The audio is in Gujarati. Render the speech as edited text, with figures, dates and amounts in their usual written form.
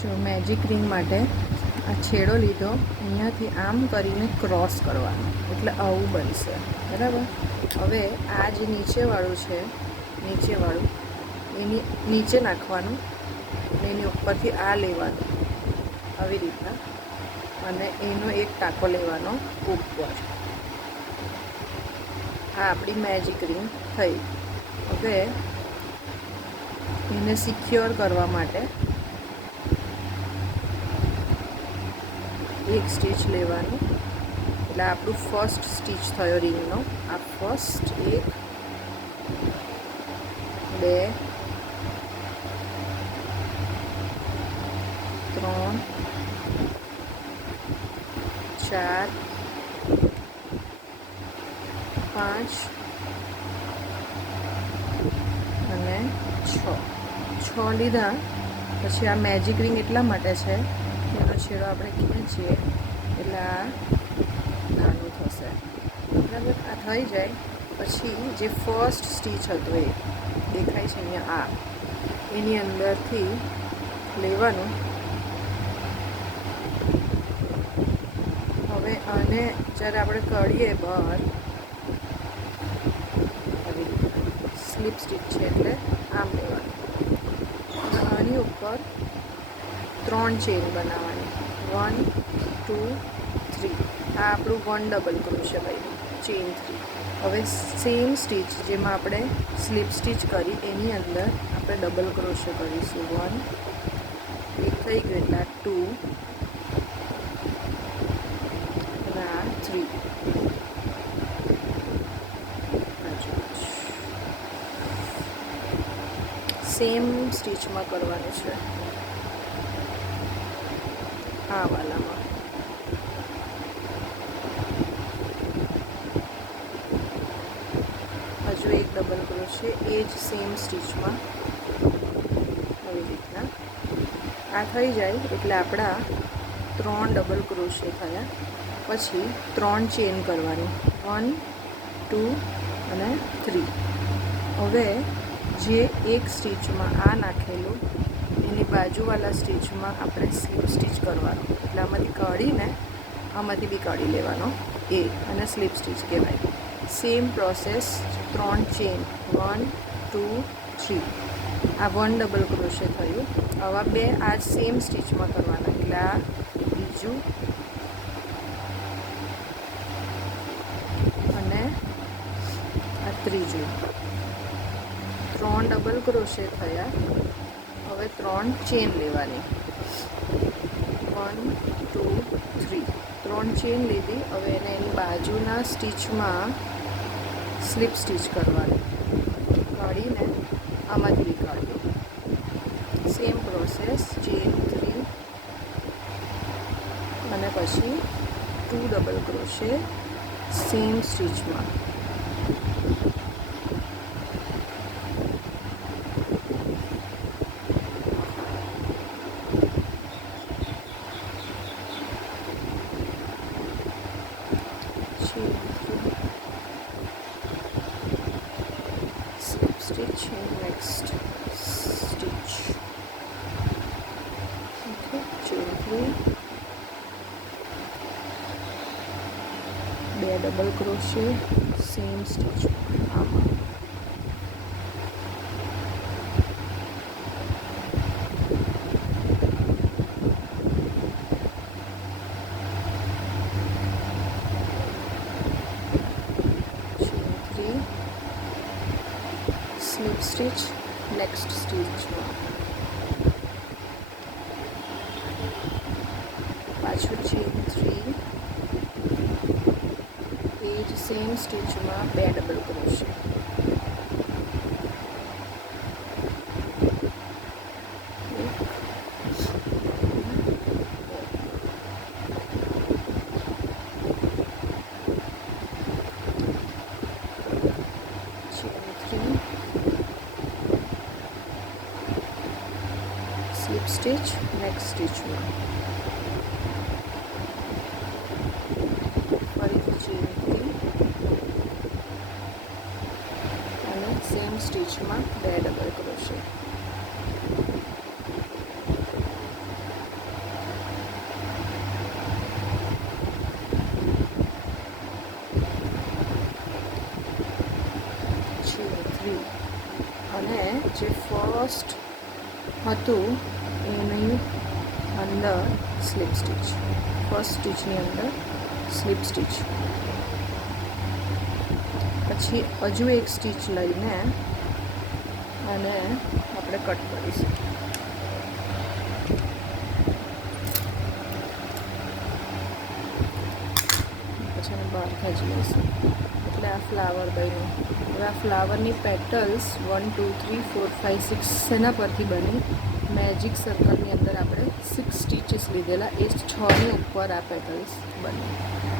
जो मैजिक रिंग माटे आ छेड़ो लीधो अहींयाथी आम करीने क्रॉस करवानो एटले आवुं बनशे बराबर। हवे आ जे नीचेवाळुं छे नीचेवाळुं एनी नीचे नाखवानुं अने एनी उपरथी आ लेवानुं આવી રીતના અને એનો એક ટાંકો લેવાનો ઉપર। આ આપણી મેજિક રિંગ થઈ। હવે એને સિક્યોર કરવા માટે એક સ્ટીચ લેવાનું એટલે આપણું ફર્સ્ટ સ્ટીચ થયો રિંગનો। આ ફર્સ્ટ 1 2 3 4 5 અને 6 લીધા। પછી આ મેજિક રિંગ એટલા માટે છે એનો છેડો આપણે ખેંચીએ એટલે આ નાનું થશે બરાબર। આ થઈ જાય પછી જે ફર્સ્ટ સ્ટીચ હતો એ દેખાય છે અહીંયા આ એની અંદરથી લેવાનું। હવે આને જ્યારે આપણે કાઢીએ બહાર આવી સ્લીપ સ્ટીચ છે એટલે આમ લેવાનું। આની ઉપર 3 ચેન બનાવવાની 1 2 3। આ આપણું 1 ડબલ ક્રોશિયા કર્યું ચેન 3। હવે સેમ સ્ટીચ જેમાં આપણે સ્લીપ સ્ટીચ કરી એની અંદર આપણે ડબલ ક્રોશિયા કરીશું 1 એક થઈ ગયું એટલે 2 અને આ 3 સેમ સ્ટીચમાં કરવાનું છે આ વાલામાં। હજુ એક ડબલ ક્રોશિયા એ જ સેમ સ્ટીચમાં આવી રીતના આ થઈ જાય એટલે આપણા 3 ડબલ ક્રોશિયા થયા। પછી 3 ચેન કરવાની 1 2 અને 3। હવે જે એક સ્ટીચમાં આ નાખેલું એની બાજુવાળા સ્ટીચમાં આપણે સ્લીપ સ્ટીચ કરવાનું એટલે આમાંથી કાઢીને આમાંથી બી કાઢી લેવાનો એ અને સ્લીપ સ્ટીચ કહેવાય। સેમ પ્રોસેસ 3 ચેન 1 2 3 આ 1 ડબલ ક્રોશિયા થયું। આવા 2 આ સેમ સ્ટીચમાં કરવાના એટલે આ બીજું અને આ ત્રીજું। 3 ડબલ ક્રોશિયા થયા। હવે 3 ચેન લેવાની 1 2 3 3 ચેન લીધી। હવે એને એની બાજુના સ્ટીચમાં સ્લીપ સ્ટીચ કરવાની કાઢીને આમાંથી બી કાઢીએ સેમ પ્રોસેસ ચેન 3 અને પછી 2 ડબલ ક્રોશિયા સેમ સ્ટીચમાં slip stitch and next stitch okay chain 3 2 double crochet same stitch આમાં slip stitch next stitch પાછું ચેન 3 એ જ સેમ સ્ટીચમાં 2 double crochet slip stitch next stitch में फरीथी चेन 3 અને સેમ સ્ટીચમાં 2 ડબલ ક્રોશિયા ફર્સ્ટ હતું એની અંદર સ્લીપ સ્ટીચ, ફર્સ્ટ સ્ટીચની અંદર સ્લીપ સ્ટીચ, પછી હજુ એક સ્ટીચ લઈને અને આપણે કટ કરીશું. પછી એને બહાર ખેંચી લઈશું એટલે આ ફ્લાવર બન્યું. હવે આ ફ્લાવરની પેટલ્સ 1 2 3 4 5 6 શેના પરથી બની? મેજિક સર્કલની અંદર આપણે 6 સ્ટીચીસ લીધેલા, એ 6ની ઉપર આ પેટલ્સ બની.